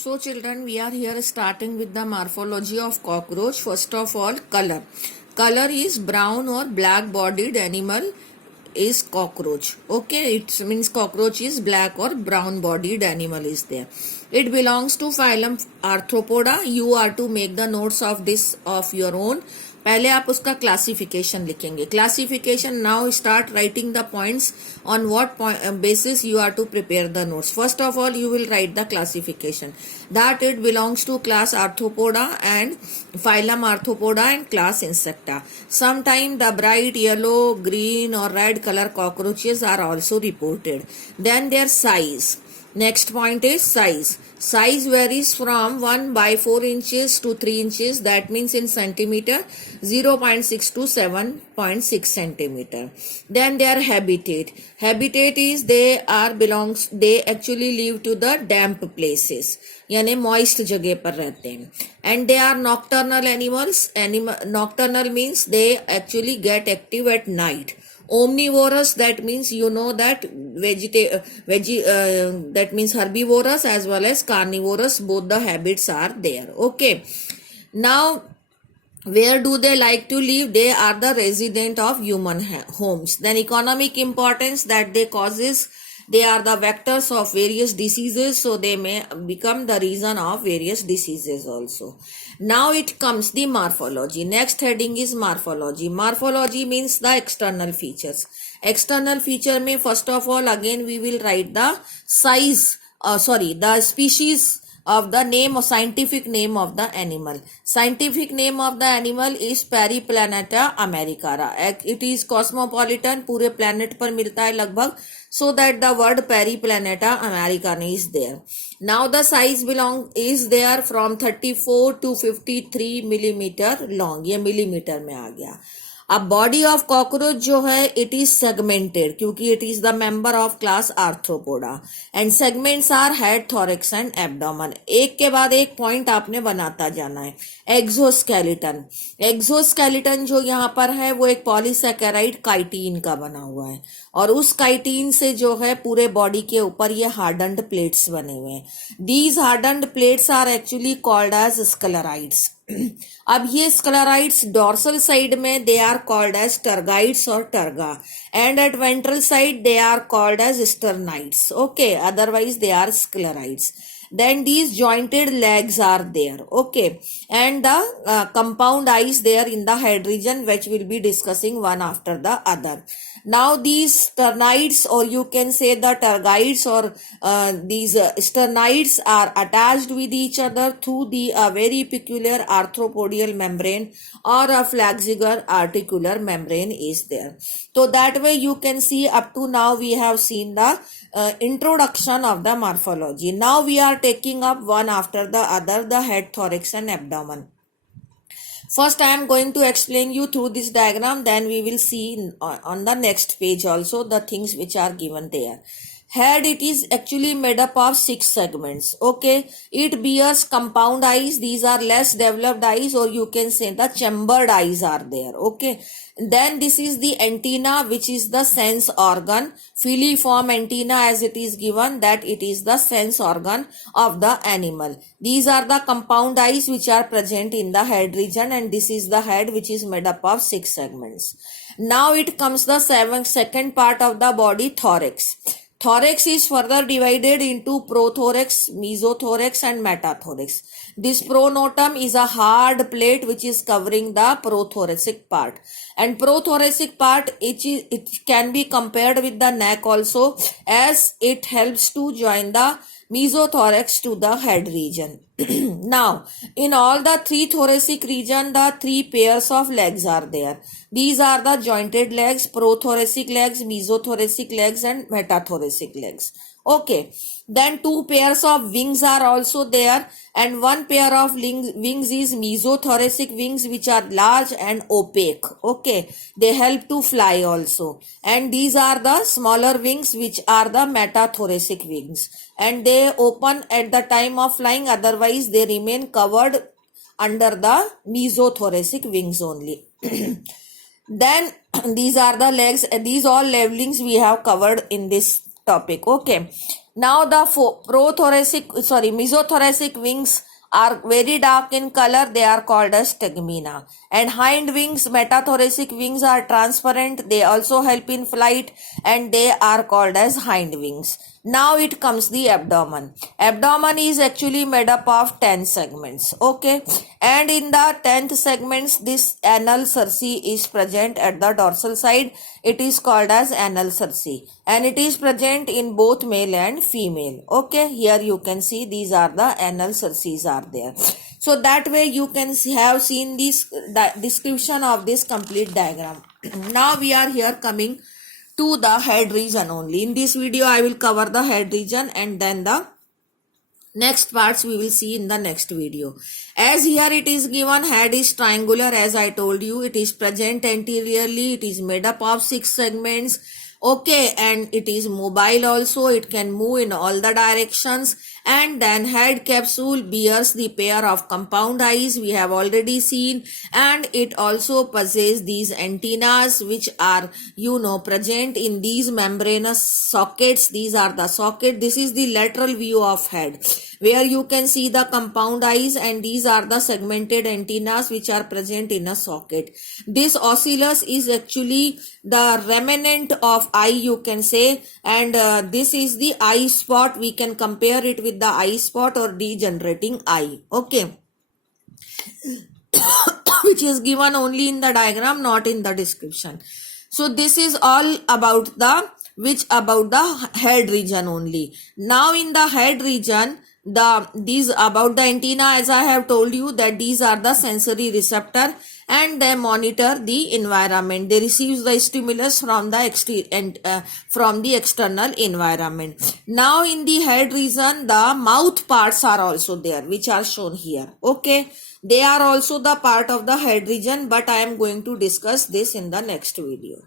So children, we are here starting with the morphology of cockroach. First of all, color. Color is brown or black bodied animal is cockroach. Okay, it means cockroach is black or brown bodied animal is there. It belongs to phylum Arthropoda. You are to make the notes of this of your own. पहले आप उसका classification लिखेंगे. Classification now start writing the points on what basis you are to prepare the notes. First of all, you will write the classification that it belongs to class Arthropoda and phylum Arthropoda and class Insecta. Sometimes the bright yellow, green or red color cockroaches are also reported. Then their size. Next point is size. Size varies from 1 by 4 inches to 3 inches. That means in centimeter 0.6 to 7.6 centimeter. Then their habitat. Habitat is they actually live to the damp places. यानी moist जगह पर रहते हैं. And they are nocturnal animals. Nocturnal means they actually get active at night. Omnivorous, that means you know that that means herbivorous as well as carnivorous, both the habits are there. Okay, now where do they like to live? They are the resident of human homes. Then economic importance that they causes, they are the vectors of various diseases, so they may become the reason of various diseases also. Now it comes the morphology. Next heading is morphology. Morphology means the external features. External feature में first of all again we will write the size, the species of the name or scientific name of the animal. Scientific name of the animal is Periplaneta americana. It is cosmopolitan, पूरे planet पर मिलता है लगभग, so that the word Periplaneta americana is there. Now the size is there from 34 to 53 millimeter long. ये millimeter में आ गया. अब body of cockroach जो है इट इज सेगमेंटेड क्योंकि it is the member of class arthropoda and segments are head, thorax and abdomen. एक के बाद एक पॉइंट आपने बनाता जाना है. एक्सोस्केलेटन. एक्सोस्केलेटन जो यहाँ पर है वो एक पॉलीसैकेराइड काइटिन का बना हुआ है और उस काइटिन से जो है पूरे बॉडी के ऊपर ये हार्डन्ड प्लेट्स बने हुए हैं. These hardened plates are actually called as sclerites. अब ये स्क्लेराइड्स डोर्सल साइड में they are called as tergites और terga and at ventral side they are called as sternites. Okay, otherwise they are sclerites. Then these jointed legs are there. Okay, and the compound eyes there in the head region, which we'll be discussing one after the other. Now these sternids, or you can say the tergites, or these sternids are attached with each other through the very peculiar arthropodial membrane or a flexular articular membrane is there. So that way you can see up to now we have seen the introduction of the morphology. Now we are taking up one after the other the head, thorax and abdomen. First I am going to explain you through this diagram, then we will see on the next page also the things which are given there. Head, it is actually made up of 6 segments. Okay, it bears compound eyes. These are less developed eyes, or you can say the chambered eyes are there. Okay, then this is the antenna, which is the sense organ. Filiform antenna as it is given, that it is the sense organ of the animal. These are the compound eyes which are present in the head region, and this is the head which is made up of 6 segments. Now it comes the second part of the body, thorax. Thorax is further divided into prothorax, mesothorax and metathorax. This pronotum is a hard plate which is covering the prothoracic part. And prothoracic part, it can be compared with the neck also, as it helps to join the mesothorax to the head region. Now, in all the 3 thoracic region, the 3 pairs of legs are there. These are the jointed legs, prothoracic legs, mesothoracic legs and metathoracic legs. Okay, then 2 pairs of wings are also there, and 1 pair of wings is mesothoracic wings, which are large and opaque. Okay, they help to fly also. And these are the smaller wings which are the metathoracic wings, and they open at the time of flying, otherwise they remain covered under the mesothoracic wings only. Then these are the legs. These all levelings we have covered in this topic. Okay, Now the mesothoracic wings are very dark in color. They are called as stegmina. And hind wings, metathoracic wings are transparent. They also help in flight and they are called as hind wings. Now it comes the abdomen. Abdomen is actually made up of 10 segments. Okay. And in the 10th segments, this anal cerci is present at the dorsal side. It is called as anal cerci. And it is present in both male and female. Okay. Here you can see these are the anal cercis are there. So that way you can have seen this description of this complete diagram. Now we are here coming to the head region only. In this video, I will cover the head region and then the next parts we will see in the next video. As here it is given, head is triangular as I told you. It is present anteriorly. It is made up of 6 segments. Okay, and it is mobile also. It can move in all the directions. And then head capsule bears the pair of compound eyes we have already seen, and it also possesses these antennas which are present in these membranous sockets. These are the socket. This is the lateral view of head where you can see the compound eyes, and these are the segmented antennas which are present in a socket. This ocellus is actually the remnant of eye, you can say, and this is the eye spot. We can compare it with the eye spot or degenerating eye. Okay. Which is given only in the diagram, not in the description. So this is all about the head region only. Now in the head region, these about the antenna, as I have told you that these are the sensory receptor and they monitor the environment. They receive the stimulus from the external environment. Now in the head region, the mouth parts are also there, which are shown here. Okay, they are also the part of the head region, but I am going to discuss this in the next video.